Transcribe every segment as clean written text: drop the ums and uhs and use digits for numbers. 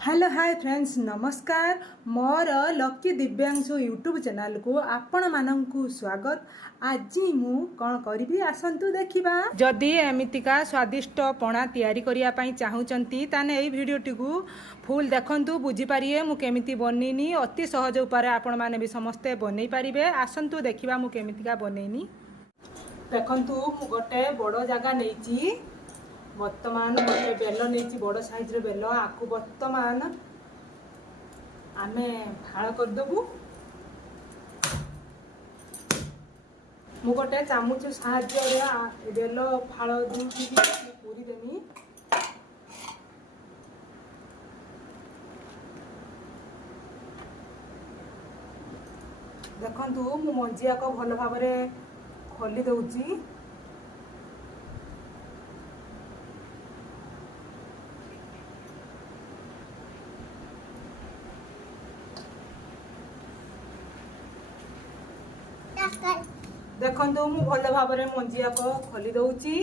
Hello hi friends नमस्कार मोर lucky Divyanshu YouTube channel को आपण मानकु स्वागत। आज मु कौन करी आसतु देखा जदि एमितिका स्वादिष्ट पणा तैयारी करिया पई चाहूचंती ताने एई भिडियोटी को फुल देखंतु बुझी पारिए मु केमिति बनेनी। अति सहज उपाय आपण माने भी समस्ते बनै पारिबे। आसतु देखिबा मु केमितिका बनेनी। देखंतु मु गोटे बड़ जगह नेची बर्तमान गोटे बेल नहीं बड़ साइज बेल आपको बर्तमान आमे फाड़ करदेबू। मु गोटे चामच साहाय्य बेल फाड़ पूरी देनी। देखंतु मु मंजिया को भल भाव खोली दउची। देखो मु भल भाव मंजिया को खोली दउची।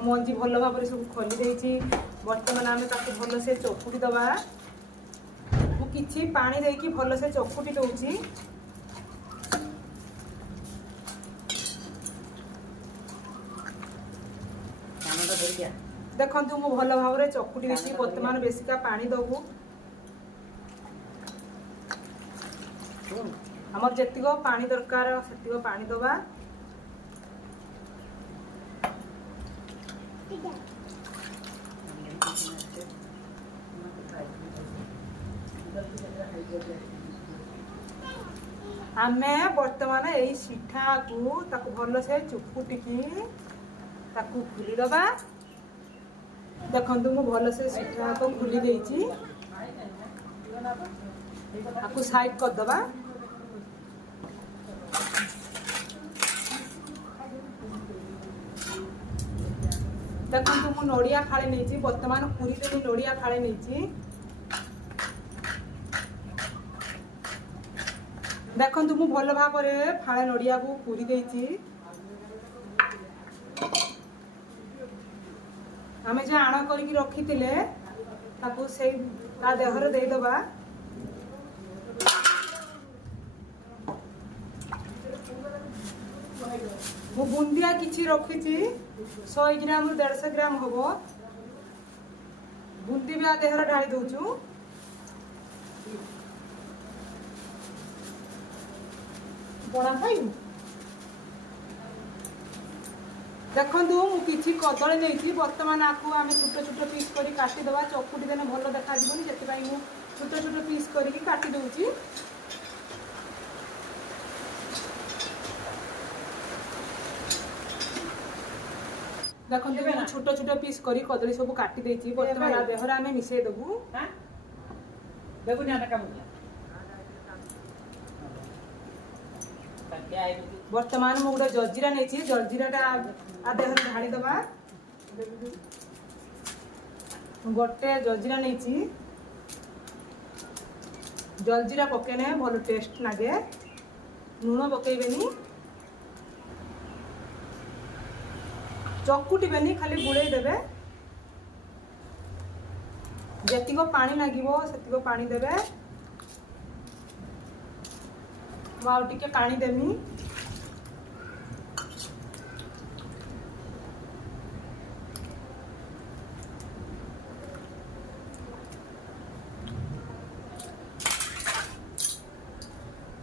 मंजी भल भाव सब खोली देइची। बर्तमान आम भल से चकुटी दबा। मु किछि पानी देकी भल से चकुटी दउची। देखंतु मु भल भाव चकुटी देछि। बर्तमान बेसिका पानी दबू। हमर जेतिको पानी दरकार सेतिको पानी दबा। आमे बर्तमान एई सिठा को ताको भल से चुपुटिकी ताको खुली दबा। देखंतु मु भल से सिठा को खुली देइची। आपको साइड कर दबा। देखंतु मु नोडिया फाळे नेची। वर्तमान पूरी देनी नोडिया फाळे नेची। देखंतु मु भल भाव फाळे नोडिया को पूरी देइची। आमे जे आण करिक रखी थिले ताको से ता देहर दे दबा। मु बुंदिया किछि रखिछि 100 ग्राम 150 ग्राम होबो। बुंदी भी आ देहर ढाली दउछु। बड़ा खाइबू। देखंतु मु किछि कदली नेछि। वर्तमान आपको आमे छोट छोट पीस करी काटी दबा। चकुटी देने भल देखा जिवनी सेति पई मु छोट छोट पीस करी काटी दउची। देखंतु मु छोट छोट पीस करी कदली सब काटी देछि। वर्तमान आ देहरा आमे मिसेई दबु। हां देखु ना काम वर्तमान मु गोटे जलजीरा नहीं जलजीरा आ देह ढाड़ी दबा। गोटे जलजीरा नहीं जलजीरा पकेने भल टेस्ट लगे। लुण पकेबेनी चकुटिबेनी खाली बुड़े देबे। जेतिको पानी लागिवो सेतिको पानी देबे। माउ टिके पानी देमी।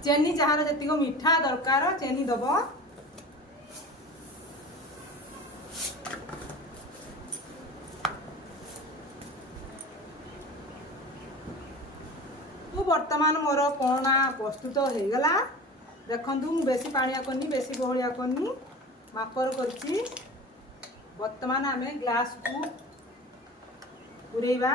चेनी जहार जेतिको मीठा दरकार चेनी दबो। वर्तमान मोर पणा प्रस्तुत हो गला। देखंतु मु बेसी पानिया करनी बेसी बहलिया करनी मापर करछि। वर्तमान आमे ग्लास को पुरेइबा।